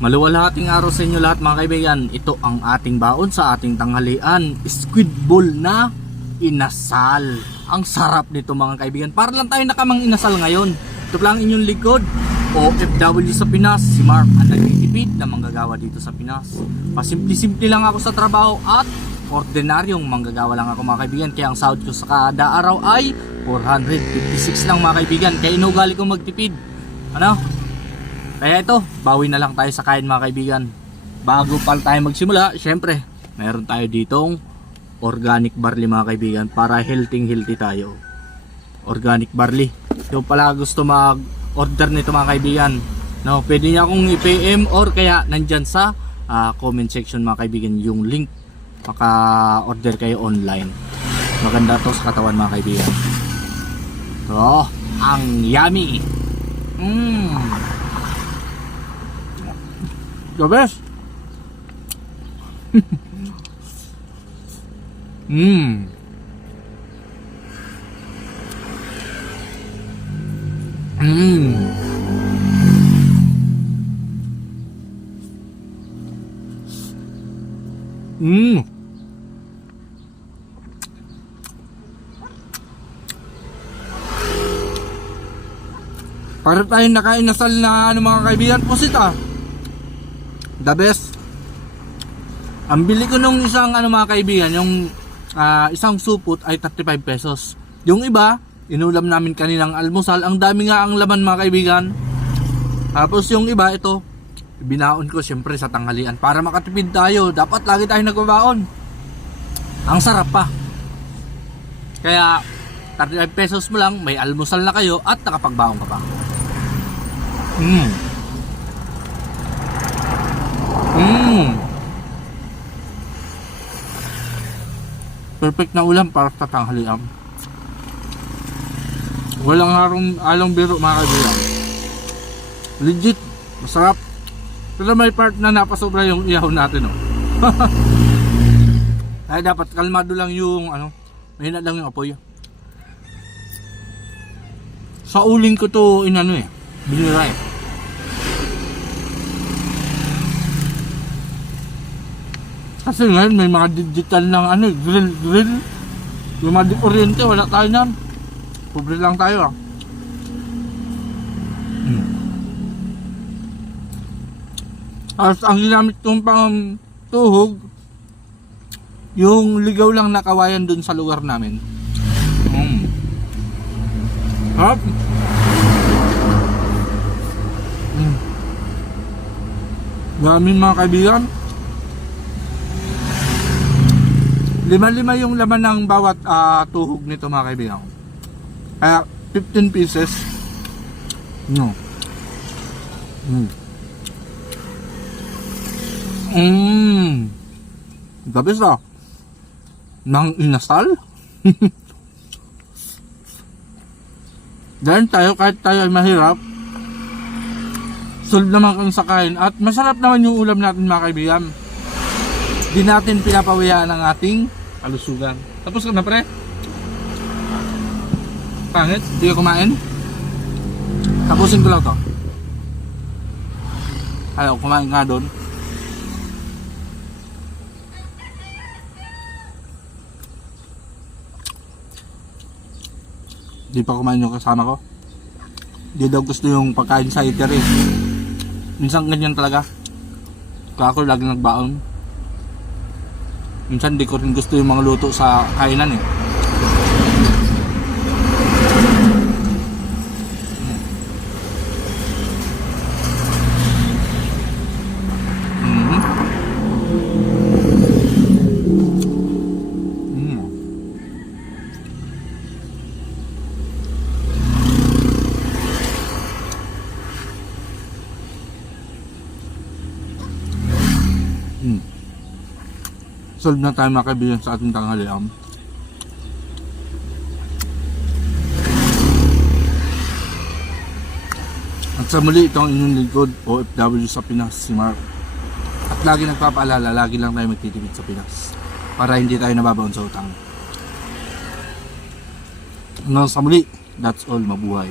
Maluwalhating araw sa inyo lahat mga kaibigan. Ito ang ating baon sa ating tanghalian. Squid ball na inasal. Ang sarap nito mga kaibigan. Para lang tayo nakamang inasal ngayon. Ito lang inyong likod, OFW sa Pinas, si Mark ang nagtitipid na manggagawa dito sa Pinas. Pasimple-simple lang ako sa trabaho at ordinaryong manggagawa lang ako mga kaibigan. Kaya ang sahod ko sa kada araw ay 456 lang mga kaibigan. Kaya inugali kong magtipid. Ano? Kaya ito, bawi na lang tayo sa kain mga kaibigan. Bago pa tayo magsimula, syempre, meron tayo ditong organic barley mga kaibigan para healthy tayo. Organic barley. Yung pala gusto mag-order nito mga kaibigan, no, pwede niya akong i-PM or kaya nandyan sa comment section mga kaibigan yung link. Maka-order kayo online. Maganda to sa katawan mga kaibigan. Oh, ang yummy. The best. Para tayong nakainasal na mga kaibigan, posita. The best. Ang bili ko nung isang mga kaibigan, yung isang supot ay 35 pesos. Yung iba, inulam namin kaninang almusal. Ang dami nga ang laman mga kaibigan. Tapos yung iba, ito, binaon ko siyempre sa tanghalian para makatipid tayo. Dapat lagi tayo nagbabaon. Ang sarap pa. Kaya 35 pesos mo lang, may almusal na kayo at nakapagbaon ka pa. Perfect na ulam para sa tanghalian. Walang along biro mga kaibigan. Legit, masarap. Pero may part na napasobra yung ihaw natin, oh. Ay dapat kalmado lang yung mahina lang yung apoy. Sa uling ko to binira eh. Kasi ngayon may mga digital ng grill. Yung mga di-oriente, wala tayo yan. Pobre lang tayo As ang ginamit kong pang tuhog, yung ligaw lang na kawayan dun sa lugar namin. Hop. Gamin mga kaibigan. 5 yung laman ng bawat tuhog nito mga kaibigan. Kaya 15 pieces. No. The best nang inasal. Dahil tayo, kahit tayo ay mahirap, solve naman kung sa kain. At masarap naman yung ulam natin mga kaibigan. Di natin pinapawiyaan ang ating kalusugan. Tapos ka na pre? Pangit? Di ka kumain? Tapusin ko lang to. Ayaw, kumain nga doon. Di pa kumain yung kasama ko. Di daw gusto yung pagkain sa eatery. Minsan ganyan talaga. Kaya ako lagi nagbaon. Minsan di ko rin gusto yung mga luto sa kainan eh. Solve na tayo mga kaibigan sa ating tanghalian. sa muli, ito ang inyong lingkod, OFW sa Pinas, si Mark. At lagi nagpapaalala, lagi lang tayo magtitipid sa Pinas para hindi tayo nababaon sa utang. Hanggang sa muli, that's all, mabuhay.